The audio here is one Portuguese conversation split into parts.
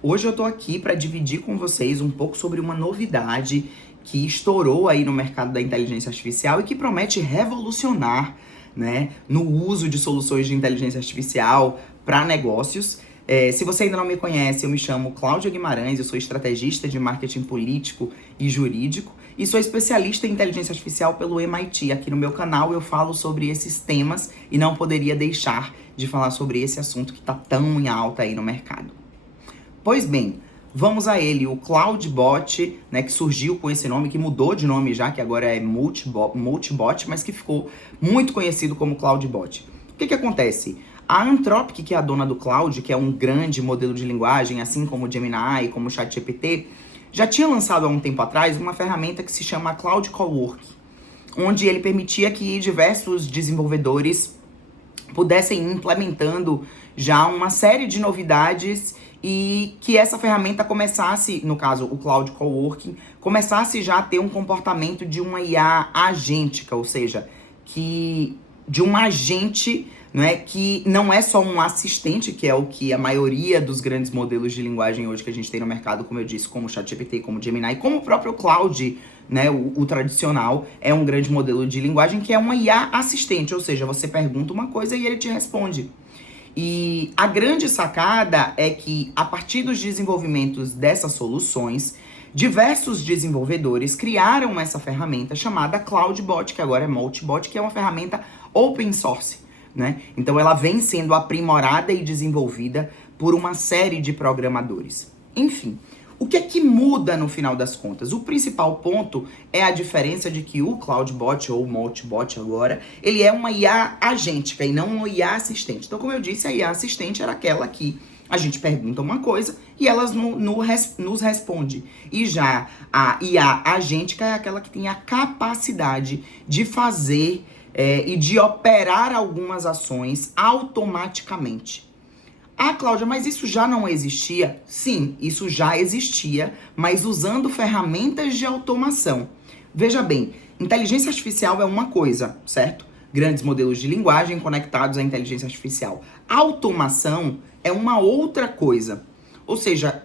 Hoje eu tô aqui para dividir com vocês um pouco sobre uma novidade que estourou aí no mercado da inteligência artificial e que promete revolucionar, né, no uso de soluções de inteligência artificial para negócios. Se você ainda não me conhece, eu me chamo Cláudia Guimarães, eu sou estrategista de marketing político e jurídico e sou especialista em inteligência artificial pelo MIT. Aqui no meu canal eu falo sobre esses temas e não poderia deixar de falar sobre esse assunto que está tão em alta aí no mercado. Pois bem, vamos a ele, o CloudBot, né, que surgiu com esse nome, que mudou de nome já, que agora é Multibot, mas que ficou muito conhecido como CloudBot. O que acontece? A Anthropic, que é a dona do Cloud, que é um grande modelo de linguagem, assim como o Gemini, como o ChatGPT, já tinha lançado há um tempo atrás uma ferramenta que se chama Cloud Cowork, onde ele permitia que diversos desenvolvedores pudessem ir implementando já uma série de novidades e que essa ferramenta começasse, no caso o Cloud Coworking, começasse já a ter um comportamento de uma IA agêntica, ou seja, de um agente, não é, que não é só um assistente, que é o que a maioria dos grandes modelos de linguagem hoje que a gente tem no mercado, como eu disse, como o ChatGPT, como o Gemini, como o próprio Cloud, né, o tradicional, é um grande modelo de linguagem que é uma IA assistente, ou seja, você pergunta uma coisa e ele te responde. E a grande sacada é que, a partir dos desenvolvimentos dessas soluções, diversos desenvolvedores criaram essa ferramenta chamada CloudBot, que agora é Multibot, que é uma ferramenta open source, né? Então ela vem sendo aprimorada e desenvolvida por uma série de programadores. Enfim, o que é que muda no final das contas? O principal ponto é a diferença de que o CloudBot, ou Multibot agora, ele é uma IA agêntica e não uma IA assistente. Então, como eu disse, a IA assistente era aquela que a gente pergunta uma coisa e elas nos responde. E já a IA agêntica é aquela que tem a capacidade de fazer e de operar algumas ações automaticamente. Ah, Cláudia, mas isso já não existia? Sim, isso já existia, mas usando ferramentas de automação. Veja bem, inteligência artificial é uma coisa, certo? Grandes modelos de linguagem conectados à inteligência artificial. Automação é uma outra coisa. Ou seja,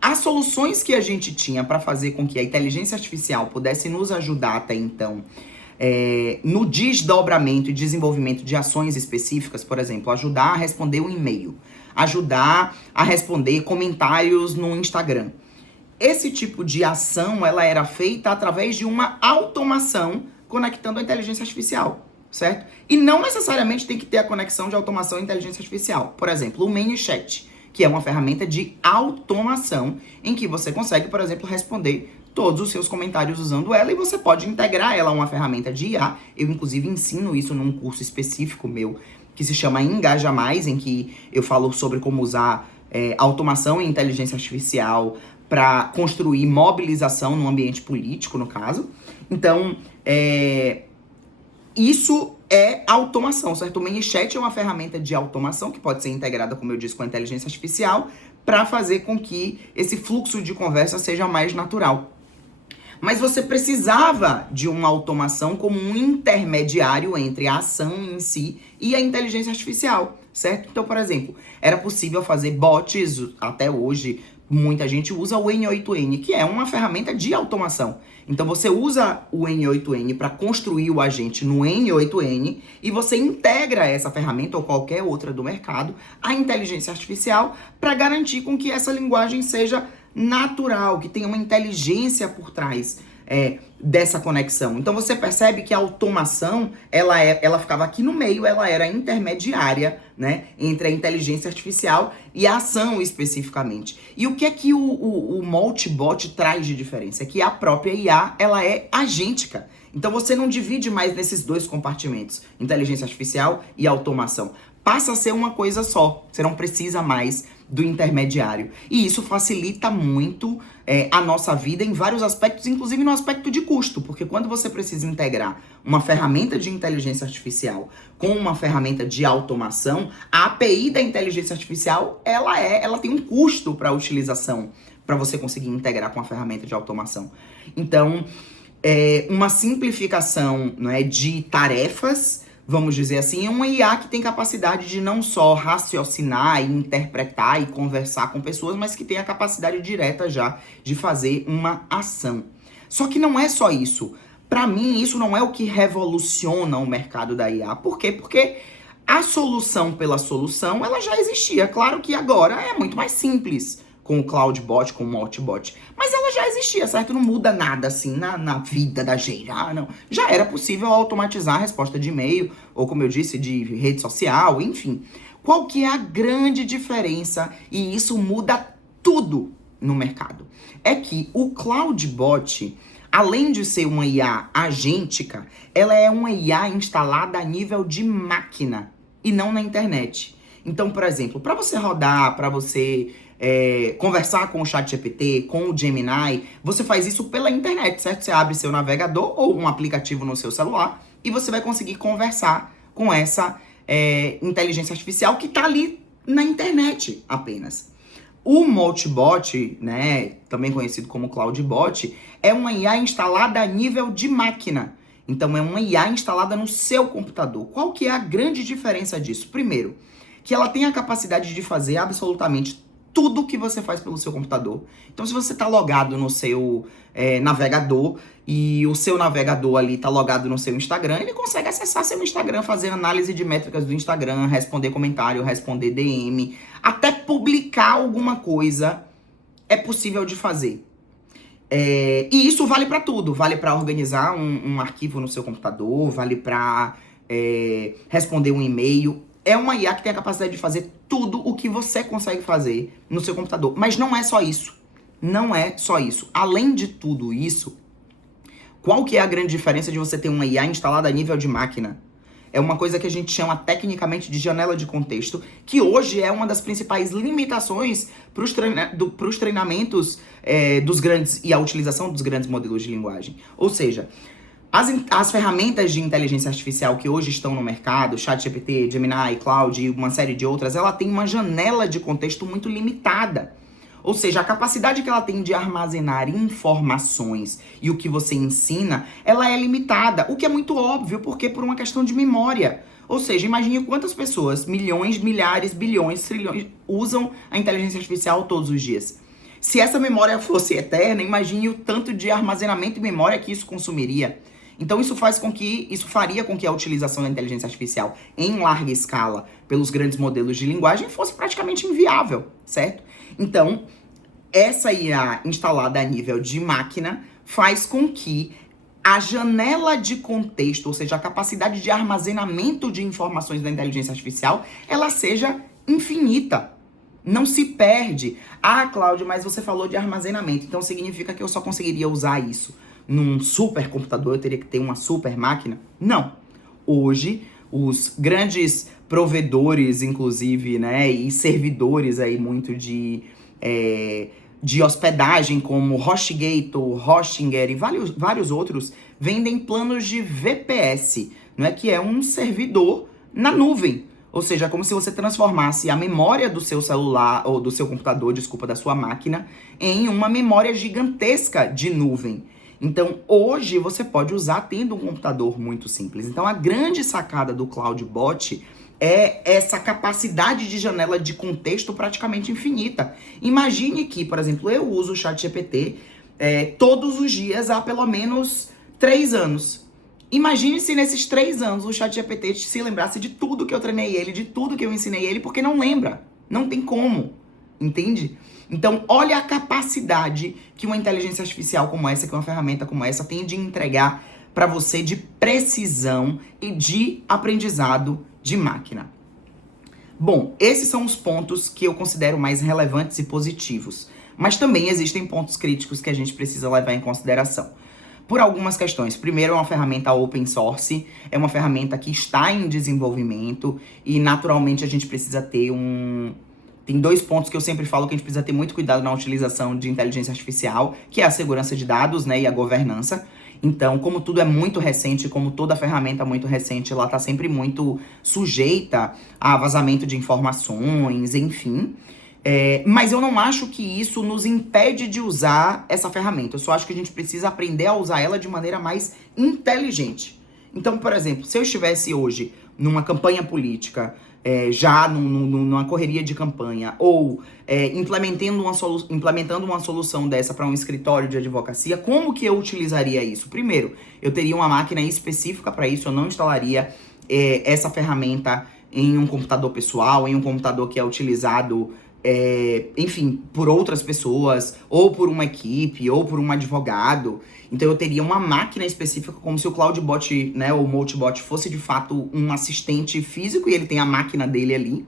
as soluções que a gente tinha para fazer com que a inteligência artificial pudesse nos ajudar até então, no desdobramento e desenvolvimento de ações específicas, por exemplo, ajudar a responder um e-mail, ajudar a responder comentários no Instagram. Esse tipo de ação, ela era feita através de uma automação conectando a inteligência artificial, certo? E não necessariamente tem que ter a conexão de automação e inteligência artificial. Por exemplo, o ManyChat, que é uma ferramenta de automação em que você consegue, por exemplo, responder todos os seus comentários usando ela e você pode integrar ela a uma ferramenta de IA. Eu, inclusive, ensino isso num curso específico meu que se chama Engaja Mais, em que eu falo sobre como usar automação e inteligência artificial para construir mobilização no ambiente político, no caso. Então, isso é automação, certo? O ManyChat é uma ferramenta de automação que pode ser integrada, como eu disse, com a inteligência artificial para fazer com que esse fluxo de conversa seja mais natural. Mas você precisava de uma automação como um intermediário entre a ação em si e a inteligência artificial, certo? Então, por exemplo, era possível fazer bots, até hoje muita gente usa o N8N, que é uma ferramenta de automação. Então você usa o N8N para construir o agente no N8N e você integra essa ferramenta ou qualquer outra do mercado à inteligência artificial para garantir com que essa linguagem seja natural, que tenha uma inteligência por trás dessa conexão. Então você percebe que a automação, ela ficava aqui no meio, ela era intermediária, né, entre a inteligência artificial e a ação especificamente. E o que é que o Multibot traz de diferença? É que a própria IA, ela é agêntica. Então você não divide mais nesses dois compartimentos, inteligência artificial e automação. Passa a ser uma coisa só, você não precisa mais do intermediário. E isso facilita muito a nossa vida em vários aspectos, inclusive no aspecto de custo, porque quando você precisa integrar uma ferramenta de inteligência artificial com uma ferramenta de automação, a API da inteligência artificial, ela tem um custo para a utilização, para você conseguir integrar com a ferramenta de automação. Então, uma simplificação, não é, de tarefas vamos dizer assim, é uma IA que tem capacidade de não só raciocinar e interpretar e conversar com pessoas, mas que tem a capacidade direta já de fazer uma ação. Só que não é só isso. Para mim, isso não é o que revoluciona o mercado da IA. Por quê? Porque a solução pela solução, ela já existia. Claro que agora é muito mais simples com o CloudBot, com o Multibot. Mas ela já existia, certo? Não muda nada assim na vida da gente. Ah, não. Já era possível automatizar a resposta de e-mail, ou como eu disse, de rede social, enfim. Qual que é a grande diferença? E isso muda tudo no mercado. É que o CloudBot, além de ser uma IA agêntica, ela é uma IA instalada a nível de máquina e não na internet. Então, por exemplo, para você rodar, para você conversar com o ChatGPT, com o Gemini, você faz isso pela internet, certo? Você abre seu navegador ou um aplicativo no seu celular e você vai conseguir conversar com essa inteligência artificial que está ali na internet apenas. O Multibot, né, também conhecido como CloudBot, é uma IA instalada a nível de máquina. Então, é uma IA instalada no seu computador. Qual que é a grande diferença disso? Primeiro, que ela tem a capacidade de fazer absolutamente tudo que você faz pelo seu computador. Então, se você está logado no seu navegador e o seu navegador ali está logado no seu Instagram, ele consegue acessar seu Instagram, fazer análise de métricas do Instagram, responder comentário, responder DM, até publicar alguma coisa é possível de fazer. E isso vale para tudo. Vale para organizar um arquivo no seu computador, vale para responder um e-mail. É uma IA que tem a capacidade de fazer tudo o que você consegue fazer no seu computador. Mas não é só isso. Não é só isso. Além de tudo isso, qual que é a grande diferença de você ter uma IA instalada a nível de máquina? É uma coisa que a gente chama tecnicamente de janela de contexto, que hoje é uma das principais limitações para os treinamentos dos grandes e a utilização dos grandes modelos de linguagem. Ou seja, as ferramentas de inteligência artificial que hoje estão no mercado, ChatGPT, Gemini, Claude e uma série de outras, ela tem uma janela de contexto muito limitada. Ou seja, a capacidade que ela tem de armazenar informações e o que você ensina, ela é limitada. O que é muito óbvio, porque por uma questão de memória. Ou seja, imagine quantas pessoas, milhões, milhares, bilhões, trilhões, usam a inteligência artificial todos os dias. Se essa memória fosse eterna, imagine o tanto de armazenamento e memória que isso consumiria. Então isso faria com que a utilização da inteligência artificial em larga escala pelos grandes modelos de linguagem fosse praticamente inviável, certo? Então, essa IA instalada a nível de máquina faz com que a janela de contexto, ou seja, a capacidade de armazenamento de informações da inteligência artificial, ela seja infinita. Não se perde. Ah, Cláudio, mas você falou de armazenamento, então significa que eu só conseguiria usar isso num supercomputador, eu teria que ter uma super máquina? Não. Hoje, os grandes provedores, inclusive, né, e servidores aí muito de hospedagem, como HostGator, Hostinger e vários outros, vendem planos de VPS, né, que é um servidor na nuvem. Ou seja, é como se você transformasse a memória do seu celular, ou do seu computador, desculpa, da sua máquina, em uma memória gigantesca de nuvem. Então, hoje, você pode usar tendo um computador muito simples. Então, a grande sacada do CloudBot é essa capacidade de janela de contexto praticamente infinita. Imagine que, por exemplo, eu uso o ChatGPT todos os dias há pelo menos 3 anos. Imagine se nesses 3 anos o ChatGPT se lembrasse de tudo que eu treinei ele, de tudo que eu ensinei ele, porque não lembra. Não tem como. Entende? Então, olha a capacidade que uma inteligência artificial como essa, que uma ferramenta como essa, tem de entregar para você de precisão e de aprendizado de máquina. Bom, esses são os pontos que eu considero mais relevantes e positivos. Mas também existem pontos críticos que a gente precisa levar em consideração. Por algumas questões. Primeiro, é uma ferramenta open source, é uma ferramenta que está em desenvolvimento e, naturalmente, a gente precisa ter Tem 2 pontos que eu sempre falo que a gente precisa ter muito cuidado na utilização de inteligência artificial, que é a segurança de dados, né, e a governança. Então, como tudo é muito recente, como toda ferramenta muito recente, ela está sempre muito sujeita a vazamento de informações, enfim. Mas eu não acho que isso nos impede de usar essa ferramenta. Eu só acho que a gente precisa aprender a usar ela de maneira mais inteligente. Então, por exemplo, se eu estivesse hoje numa campanha política, já numa correria de campanha, ou implementando uma solução dessa para um escritório de advocacia, como que eu utilizaria isso? Primeiro, eu teria uma máquina específica para isso, eu não instalaria essa ferramenta em um computador pessoal, em um computador que é utilizado, enfim, por outras pessoas, ou por uma equipe, ou por um advogado. Então eu teria uma máquina específica, como se o CloudBot, né, ou o Multibot fosse de fato um assistente físico, e ele tem a máquina dele ali.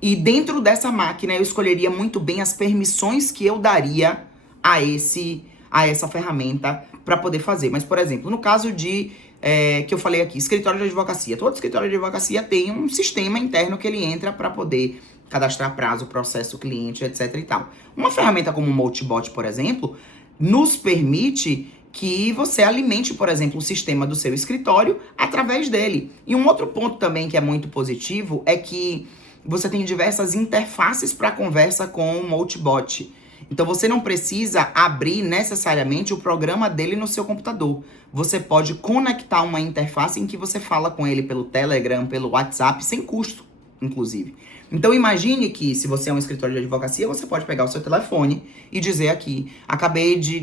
E dentro dessa máquina eu escolheria muito bem as permissões que eu daria a essa ferramenta para poder fazer. Mas, por exemplo, no caso que eu falei aqui, escritório de advocacia. Todo escritório de advocacia tem um sistema interno que ele entra para poder cadastrar prazo, processo, cliente, etc e tal. Uma ferramenta como o Multibot, por exemplo, nos permite que você alimente, por exemplo, o sistema do seu escritório através dele. E um outro ponto também que é muito positivo é que você tem diversas interfaces para conversa com o Multibot. Então você não precisa abrir necessariamente o programa dele no seu computador. Você pode conectar uma interface em que você fala com ele pelo Telegram, pelo WhatsApp, sem custo, inclusive. Então imagine que, se você é um escritório de advocacia, você pode pegar o seu telefone e dizer aqui: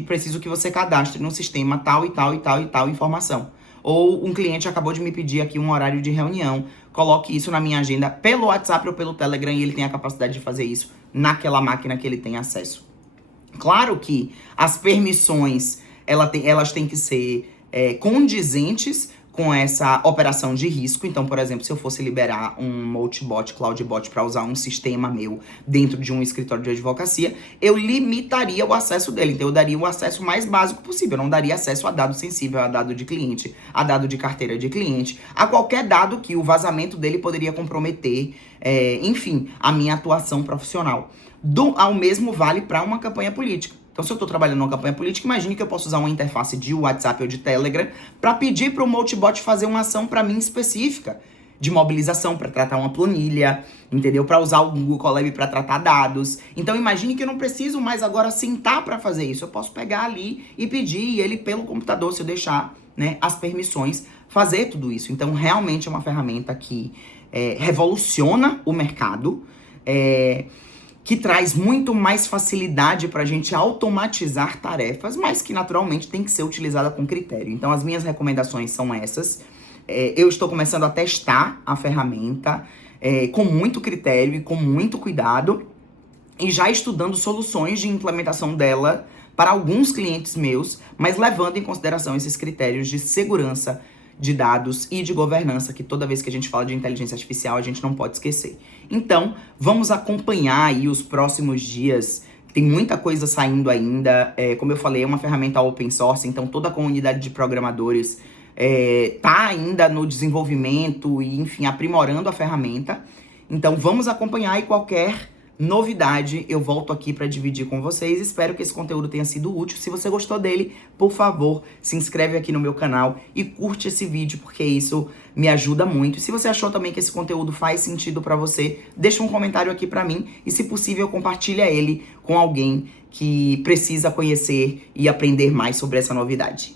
preciso que você cadastre no sistema tal e tal e tal e tal informação. Ou um cliente acabou de me pedir aqui um horário de reunião, coloque isso na minha agenda pelo WhatsApp ou pelo Telegram, e ele tem a capacidade de fazer isso naquela máquina que ele tem acesso. Claro que as permissões, elas têm que ser condizentes com essa operação de risco. Então, por exemplo, se eu fosse liberar um Multibot, CloudBot, para usar um sistema meu dentro de um escritório de advocacia, eu limitaria o acesso dele. Então, eu daria o acesso mais básico possível. Eu não daria acesso a dado sensível, a dado de cliente, a dado de carteira de cliente, a qualquer dado que o vazamento dele poderia comprometer, enfim, a minha atuação profissional. Ao mesmo vale para uma campanha política. Então, se eu estou trabalhando numa campanha política, imagine que eu posso usar uma interface de WhatsApp ou de Telegram para pedir para o Multibot fazer uma ação para mim específica, de mobilização, para tratar uma planilha, entendeu? Para usar o Google Colab para tratar dados. Então, imagine que eu não preciso mais agora sentar para fazer isso. Eu posso pegar ali e pedir ele pelo computador, se eu deixar, né, as permissões, fazer tudo isso. Então, realmente é uma ferramenta que revoluciona o mercado, que traz muito mais facilidade para a gente automatizar tarefas, mas que naturalmente tem que ser utilizada com critério. Então, as minhas recomendações são essas. Eu estou começando a testar a ferramenta com muito critério e com muito cuidado, e já estudando soluções de implementação dela para alguns clientes meus, mas levando em consideração esses critérios de segurança de dados e de governança, que toda vez que a gente fala de inteligência artificial, a gente não pode esquecer. Então, vamos acompanhar aí os próximos dias. Tem muita coisa saindo ainda. Como eu falei, é uma ferramenta open source, então toda a comunidade de programadores tá ainda no desenvolvimento e, enfim, aprimorando a ferramenta. Então, vamos acompanhar, e qualquer novidade eu volto aqui para dividir com vocês. Espero que esse conteúdo tenha sido útil. Se você gostou dele, por favor, se inscreve aqui no meu canal e curte esse vídeo, porque isso me ajuda muito. E se você achou também que esse conteúdo faz sentido para você, deixa um comentário aqui para mim, e, se possível, compartilha ele com alguém que precisa conhecer e aprender mais sobre essa novidade.